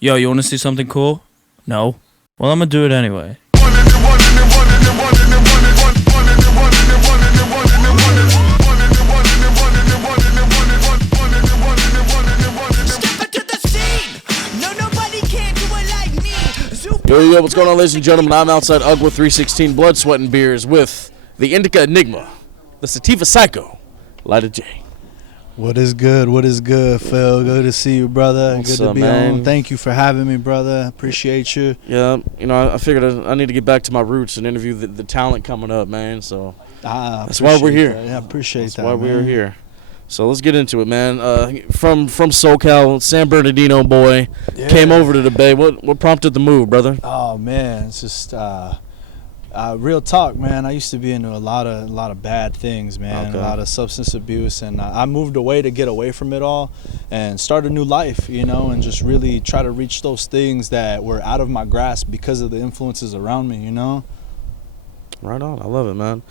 Yo, you want to see something cool? No? Well, I'm gonna do it anyway. Yo, what's going on, ladies and gentlemen? I'm outside UGWA 316 Blood, Sweat, and Beers with the Indica Enigma, the Sativa Psycho, Lyta Jay. What is good? What is good, Phil? Good to see you, brother. What's good to up, be man? on. Thank you for having me, brother. Appreciate you. Yeah, I figured I need to get back to my roots and interview the talent coming up, man. So that's why we're here. Yeah, I appreciate that's that. why man. we're here. So let's get into it, man. From SoCal, San Bernardino boy, came over to the Bay. What prompted the move, brother? Oh man, it's just real talk, man. I used to be into a lot of bad things, man. Okay. A lot of substance abuse, and I moved away to get away from it all and start a new life, and just really try to reach those things that were out of my grasp because of the influences around me, Right on. I love it, man.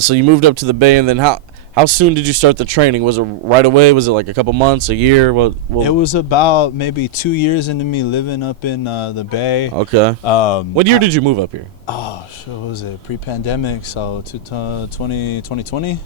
So you moved up to the Bay, and then how soon did you start the training? Was it right away? Was it like a couple months, a year? What? It was about maybe 2 years into me living up in the Bay. Okay. What year did you move up here? Oh, what was it? Pre-pandemic, so 2020.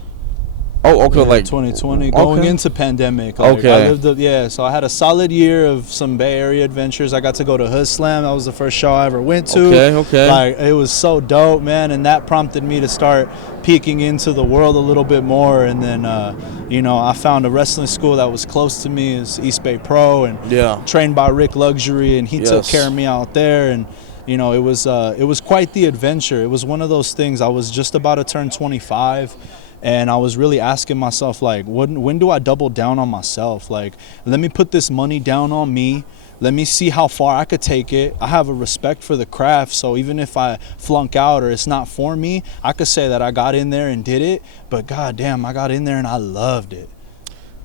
Oh, okay, Yeah, like 2020, going okay. into pandemic. Okay. So I had a solid year of some Bay Area adventures. I got to go to Hood Slam. That was the first show I ever went to. Okay. Like, it was so dope, man, and that prompted me to start peeking into the world a little bit more. And then, I found a wrestling school that was close to me, is East Bay Pro, and trained by Rick Luxury, and he took care of me out there. And it was quite the adventure. It was one of those things. I was just about to turn 25. And I was really asking myself, like, when do I double down on myself? Like, let me put this money down on me. Let me see how far I could take it. I have a respect for the craft, so even if I flunk out or it's not for me, I could say that I got in there and did it. But goddamn, I got in there and I loved it.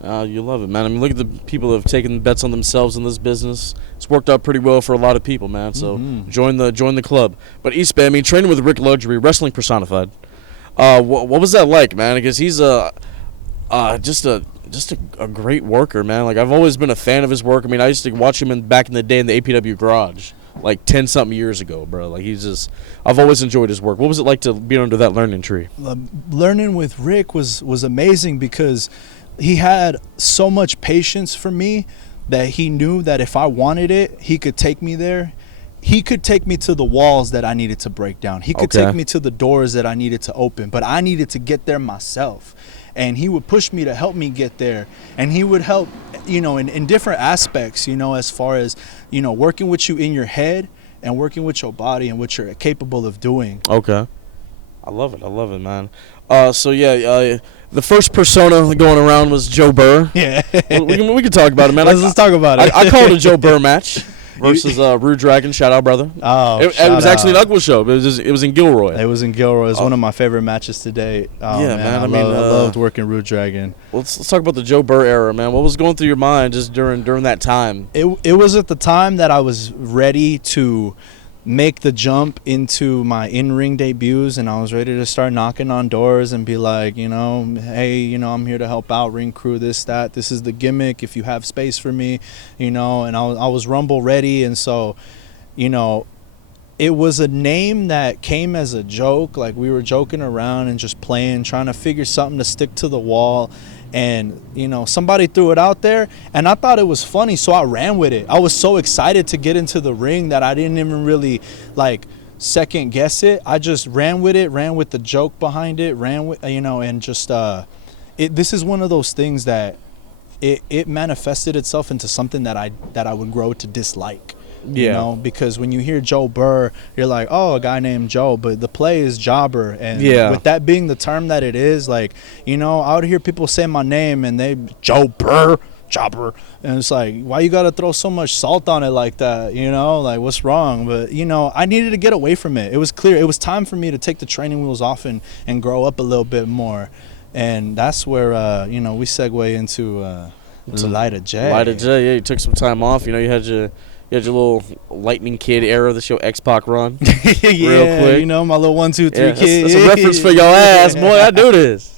You love it, man. I mean, look at the people that have taken bets on themselves in this business. It's worked out pretty well for a lot of people, man. So join the club. But East Bay, I mean, training with Rick Luxury, wrestling personified. What was that like, man? Because he's just a great worker, man. Like, I've always been a fan of his work. I mean, I used to watch him back in the day in the APW garage, like 10-something years ago, bro. Like, I've always enjoyed his work. What was it like to be under that learning tree? Learning with Rick was amazing because he had so much patience for me that he knew that if I wanted it, he could take me there. He could take me to the walls that I needed to break down. He could take me to the doors that I needed to open, but I needed to get there myself. And he would push me to help me get there. And he would help, in different aspects, as far as, working with you in your head and working with your body and what you're capable of doing. Okay. I love it, man. The first persona going around was Joe Burr. Yeah. we can talk about it, man. Let's talk about it. I called a Joe Burr match. Versus Rude Dragon, shout out, brother. Oh, it was actually an UGWA show. It was in Gilroy. It was in Gilroy. It was one of my favorite matches to date. Oh, yeah, man. I loved working Rude Dragon. Let's talk about the Joe Burr era, man. What was going through your mind just during that time? It was at the time that I was ready to make the jump into my in-ring debuts, and I was ready to start knocking on doors and be like, hey, I'm here to help out, ring crew, this is the gimmick, if you have space for me, and I was Rumble ready. And so, it was a name that came as a joke. Like, we were joking around and just playing, trying to figure something to stick to the wall. And, somebody threw it out there, and I thought it was funny, so I ran with it. I was so excited to get into the ring that I didn't even really, second guess it. I just ran with it, ran with the joke behind it, and just, this is one of those things that it manifested itself into something that I would grow to dislike. Because when you hear Joe Burr, you're like, oh, a guy named Joe, but the play is Jobber. And with that being the term that it is, I would hear people say my name and they, Joe Burr, Jobber. And it's like, why you got to throw so much salt on it like that? What's wrong? But, I needed to get away from it. It was clear. It was time for me to take the training wheels off and grow up a little bit more. And that's where, we segue into Lyta Jay. Lyta Jay, yeah, you took some time off. You had your little Lightning Kid era, the show X-Pac run. Yeah, real quick. My little 1, 2, 3 kid. That's a reference for your ass, boy. I do this.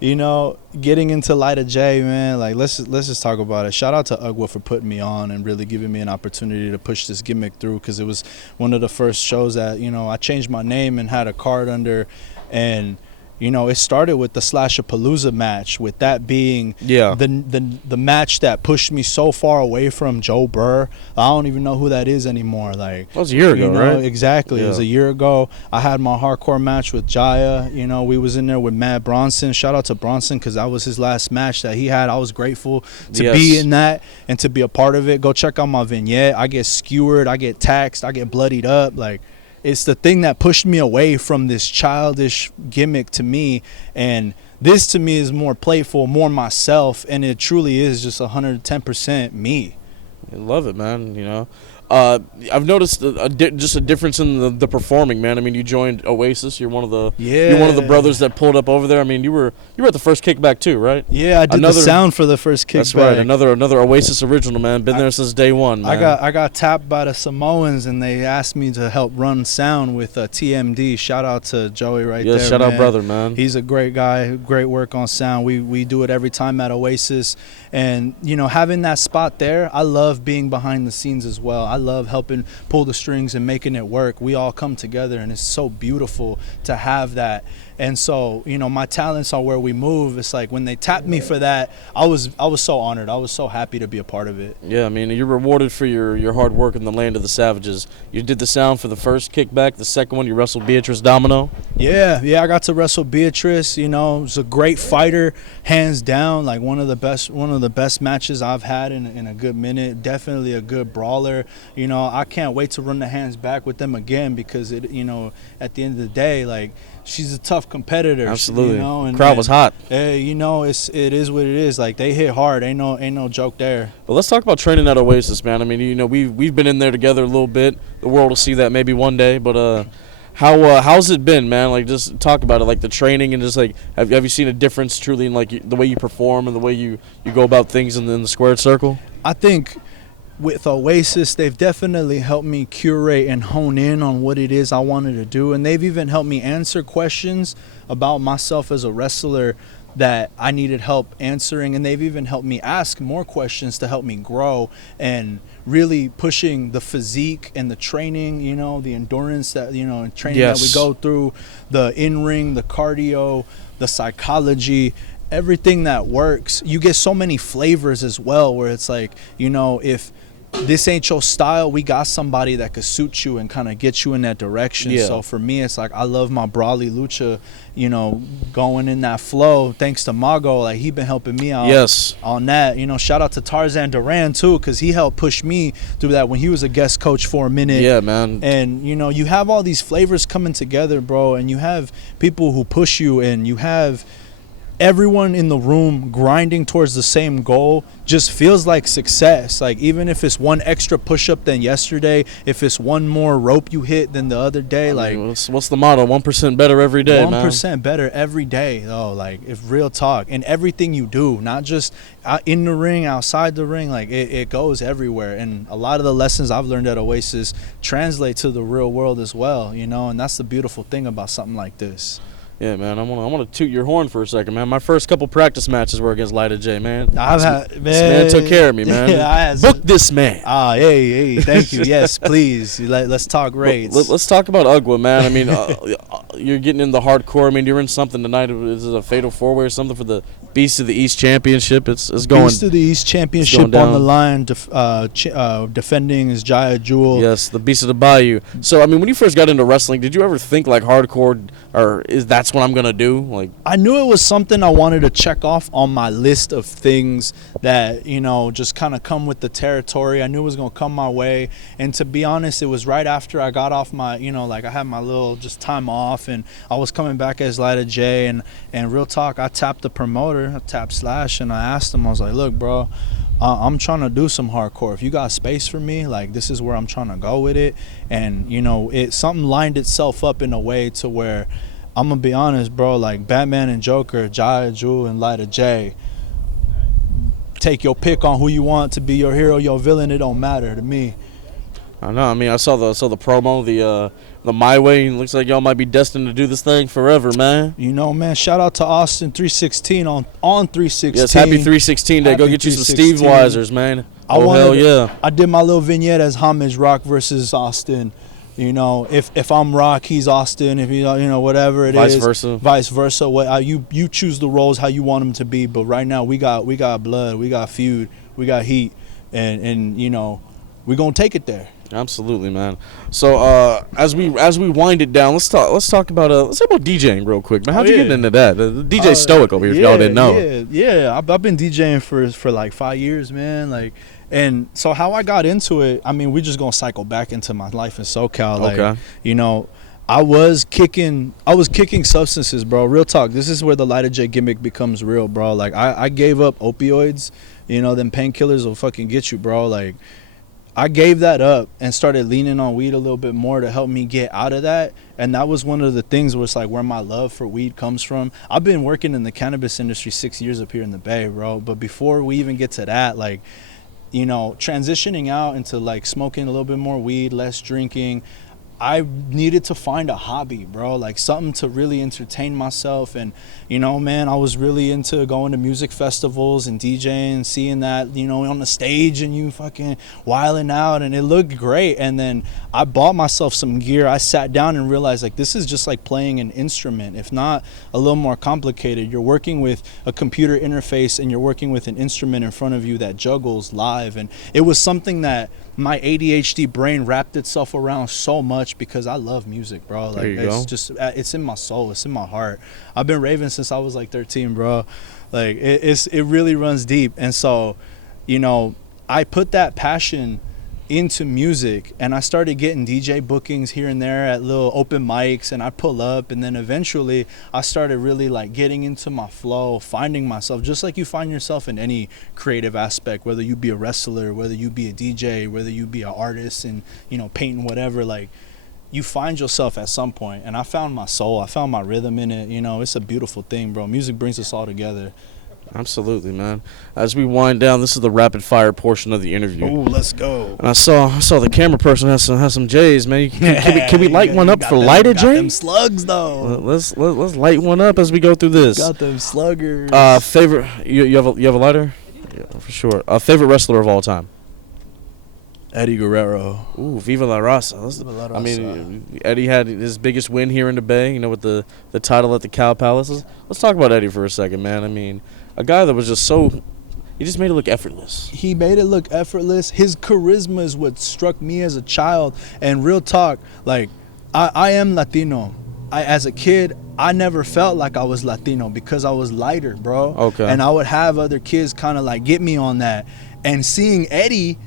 You know, getting into Lyta Jay, man, like let's just talk about it. Shout out to UGWA for putting me on and really giving me an opportunity to push this gimmick through, because it was one of the first shows that, you know, I changed my name and had a card under. And you know, it started with the Slashapalooza match, with that being the match that pushed me so far away from Joe Burr. I don't even know who that is anymore. Like, that was a year ago, right? Exactly. Yeah. It was a year ago. I had my hardcore match with Jaya. You know, we was in there with Matt Bronson. Shout out to Bronson, because that was his last match that he had. I was grateful to be in that and to be a part of it. Go check out my vignette. I get skewered. I get taxed. I get bloodied up. Like, it's the thing that pushed me away from this childish gimmick to me. And this to me is more playful, more myself. And it truly is just 110% me. I love it, man. You know, I've noticed just a difference in the performing, man. I mean, you joined Oasis. You're one of the brothers that pulled up over there. I mean, you were at the first kickback too, right? Yeah, I did the sound for the first kickback. That's right. Another Oasis original, man. Been there since day one, man. I got tapped by the Samoans, and they asked me to help run sound with TMD. Shout out to Joey there. Yeah, shout out, brother, man. He's a great guy. Great work on sound. We do it every time at Oasis, and you know, having that spot there, I love being behind the scenes as well. I love helping pull the strings and making it work. We all come together, and it's so beautiful to have that. And so, you know, my talents are where we move. It's like when they tapped me for that, I was so honored. I was so happy to be a part of it. Yeah, I mean, you're rewarded for your hard work in the land of the savages. You did the sound for the first kickback. The second one, you wrestled Beatrice Domino. Yeah, I got to wrestle Beatrice. You know, she's a great fighter, hands down. Like one of the best matches I've had in a good minute. Definitely a good brawler. You know, I can't wait to run the hands back with them again, because it, you know, at the end of the day, like, she's a tough competitor. Absolutely. You know, and crowd was hot. You know, it is what it is. Like, they hit hard. Ain't no joke there. But let's talk about training at Oasis, man. I mean, you know, we've been in there together a little bit. The world will see that maybe one day. But how's it been, man? Like, just talk about it, like the training, and just like have you seen a difference truly in like the way you perform and the way you go about things in the squared circle? I think with Oasis, they've definitely helped me curate and hone in on what it is I wanted to do. And they've even helped me answer questions about myself as a wrestler that I needed help answering. And they've even helped me ask more questions to help me grow, and really pushing the physique and the training, you know, the endurance that, you know, and training that we go through, the in-ring, the cardio, the psychology, everything that works. You get so many flavors as well, where it's like, you know, if this ain't your style, we got somebody that could suit you and kind of get you in that direction. Yeah. So for me, it's like, I love my Brawley Lucha, you know, going in that flow. Thanks to Mago, like, he been helping me out on that. You know, shout out to Tarzan Duran too, because he helped push me through that when he was a guest coach for a minute. Yeah, man. And you know, you have all these flavors coming together, bro, and you have people who push you, and you have everyone in the room grinding towards the same goal. Just feels like success. Like, even if it's one extra push-up than yesterday, if it's one more rope you hit than the other day, I mean, what's the motto? 1% better every day, 1% better every day, though. Like, if real talk, and everything you do, not just in the ring, outside the ring, like, it goes everywhere. And a lot of the lessons I've learned at Oasis translate to the real world as well, you know, and that's the beautiful thing about something like this. Yeah, man, I want to toot your horn for a second, man. My first couple practice matches were against Lyta Jay, man. This man took care of me, man. Yeah, book this man. Hey, thank you. Yes, please. Let's talk rates. Let's talk about UGWA, man. I mean, you're getting in the hardcore. I mean, you're in something tonight. Is it a fatal four-way or something for the Beast of the East Championship? It's going. Beast of the East Championship on the line. Defending is Jaya Jewel. Yes, the Beast of the Bayou. So, I mean, when you first got into wrestling, did you ever think like hardcore, or that's what I'm gonna do? Like, I knew it was something I wanted to check off on my list of things that, you know, just kind of come with the territory. I knew it was gonna come my way. And to be honest, it was right after I got off my, you know, like, I had my little just time off, and I was coming back as Lyta Jay, and real talk, I tapped the promoter, I tapped Slash, and I asked him, I was like, look, bro, I'm trying to do some hardcore. If you got space for me, like, this is where I'm trying to go with it. And, you know, something lined itself up in a way to where, I'm gonna be honest, bro, like, Batman and Joker, Jaya Jewel and Lyta Jay, take your pick on who you want to be your hero, your villain, it don't matter to me. I know. I mean, I saw the promo, the My Way. Looks like y'all might be destined to do this thing forever, man. You know, man. Shout out to Austin 316 on 316. Yes, happy 316 day. Go get you some Steve Weisers, man. Hell yeah. I did my little vignette as homage Rock versus Austin. You know, if I'm Rock, he's Austin. If whatever it is, vice versa. What you choose the roles how you want them to be. But right now we got blood, we got feud, we got heat, and we gonna take it there. Absolutely, man. So as we wind it down, let's talk about DJing real quick, man. How'd you get into that? DJ Stoic over here, if y'all didn't know. Yeah. I've been DJing for like 5 years, man. Like, and so how I got into it, I mean, we just gonna cycle back into my life in SoCal. Like, okay. I was kicking substances, bro. Real talk. This is where the Lyta Jay gimmick becomes real, bro. Like, I gave up opioids. Them painkillers will fucking get you, bro. Like, I gave that up and started leaning on weed a little bit more to help me get out of that. And that was one of the things where it's like where my love for weed comes from. I've been working in the cannabis industry 6 years up here in the Bay, bro. But before we even get to that, like, transitioning out into like smoking a little bit more weed, less drinking, I needed to find a hobby, bro, like something to really entertain myself. And, man, I was really into going to music festivals and DJing, seeing that, on the stage and you fucking wilding out, and it looked great. And then I bought myself some gear. I sat down and realized, like, this is just like playing an instrument, if not a little more complicated. You're working with a computer interface and you're working with an instrument in front of you that juggles live. And it was something that my ADHD brain wrapped itself around so much because I love music, bro. Like, it's in my soul, it's in my heart. I've been raving since I was like 13, bro. Like, it really runs deep. And so, I put that passion into music, and I started getting DJ bookings here and there at little open mics, and I pull up, and then eventually I started really like getting into my flow, finding myself, just like you find yourself in any creative aspect, whether you be a wrestler, whether you be a DJ, whether you be an artist and painting, whatever. Like, you find yourself at some point, and I found my soul, I found my rhythm in it. It's a beautiful thing, bro. Music brings us all together. Absolutely, man. As we wind down, this is the rapid fire portion of the interview. Oh, let's go. And I saw the camera person has some J's, man. Can we light one up for Lyta Jay? Got them slugs though. Let's light one up as we go through this. Got them sluggers. Favorite? You have a lighter? Yeah, for sure. Favorite wrestler of all time? Eddie Guerrero. Ooh, Viva la Raza. I mean, Eddie had his biggest win here in the Bay, with the title at the Cow Palace. Let's talk about Eddie for a second, man. I mean, a guy that was just he just made it look effortless. He made it look effortless. His charisma is what struck me as a child. And real talk, like, I am Latino. As a kid, I never felt like I was Latino because I was lighter, bro. Okay. And I would have other kids kind of like get me on that. And seeing Eddie,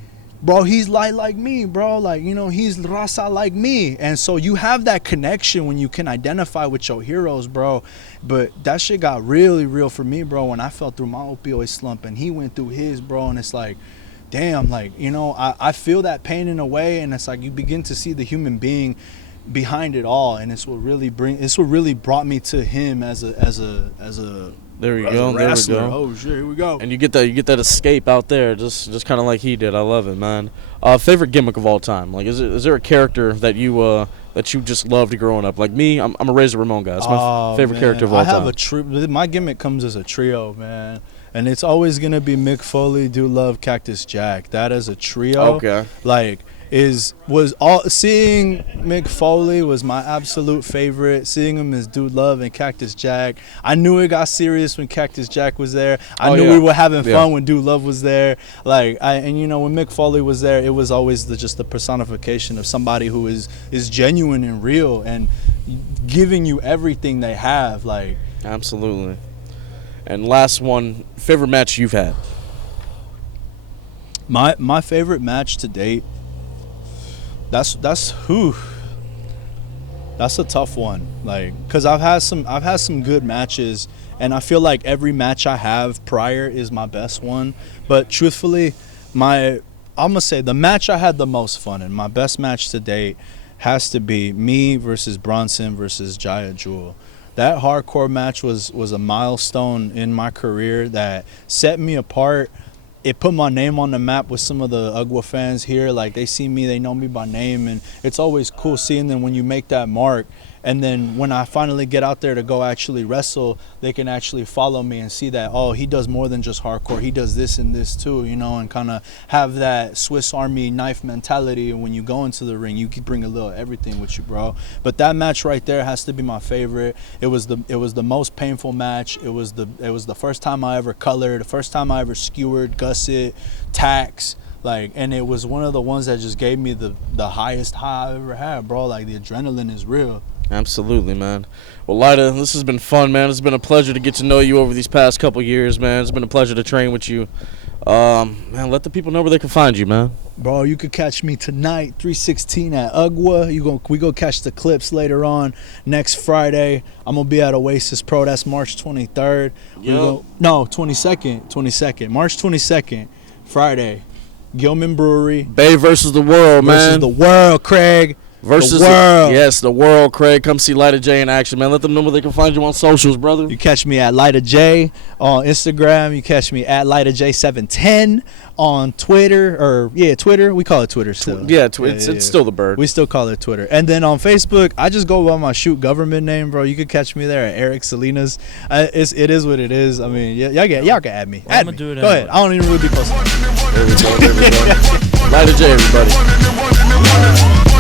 bro, he's light like me, bro. Like, he's raza like me. And so you have that connection when you can identify with your heroes, bro. But that shit got really real for me, bro, when I fell through my opioid slump and he went through his, bro. And it's like, damn, like, I feel that pain in a way. And it's like you begin to see the human being behind it all. And it's what really brought me to him as a There we go. There we go. Oh shit, here we go. And you get that escape out there, just kind of like he did. I love it, man. Favorite gimmick of all time? Like, is there a character that you just loved growing up? Like me, I'm a Razor Ramon guy. It's my favorite character of all time. My gimmick comes as a trio, man, and it's always gonna be Mick Foley, Dude Love, Cactus Jack. That as a trio. Okay. Like. Seeing Mick Foley was my absolute favorite. Seeing him as Dude Love and Cactus Jack. I knew it got serious when Cactus Jack was there. I knew we were having fun when Dude Love was there. Like, when Mick Foley was there, it was always just the personification of somebody who is genuine and real and giving you everything they have. Like, absolutely. And last one, favorite match you've had? My favorite match to date. That's a tough one, like, because I've had some good matches, and I feel like every match I have prior is my best one. But truthfully, I'm gonna say the match I had the most fun in, my best match to date, has to be me versus Bronson versus Jaya Jewel. That hardcore match was a milestone in my career that set me apart it put my name on the map with some of the UGWA fans here. Like, they see me, they know me by name, and it's always cool seeing them when you make that mark. And then when I finally get out there to go actually wrestle, they can actually follow me and see that, oh, he does more than just hardcore. He does this and this too, you know, and kind of have that Swiss Army knife mentality. When you go into the ring, you can bring a little everything with you, bro. But that match right there has to be my favorite. It was the most painful match. It was the first time I ever colored, the first time I ever skewered, gusset, tax. Like, and it was one of the ones that just gave me the highest high I've ever had, bro. Like, the adrenaline is real. Absolutely, man. Well, Lyta, this has been fun, man. It's been a pleasure to get to know you over these past couple years, man. It's been a pleasure to train with you. Man, let the people know where they can find you, man. Bro, you could catch me tonight, 316 at UGWA. We go catch the clips later on next Friday. I'm going to be at Oasis Pro. That's March 23rd. No, 22nd. March 22nd, Friday. Gilman Brewery. Bay versus the world, man. Versus the world, Craig. Versus the world. Yes, the world, Craig. Come see Lyta Jay in action, man. Let them know where they can find you on socials, brother. You catch me at Lyta Jay on Instagram. You catch me at Lyta Jay 710 on Twitter. Twitter. We call it Twitter still. It's still the bird. We still call it Twitter. And then on Facebook, I just go by my shoot government name, bro. You can catch me there at Eric Salinas. It is what it is. I mean, y'all can add me. Add me. Go ahead. I don't even really be posting. There we go. Lyta Jay, everybody.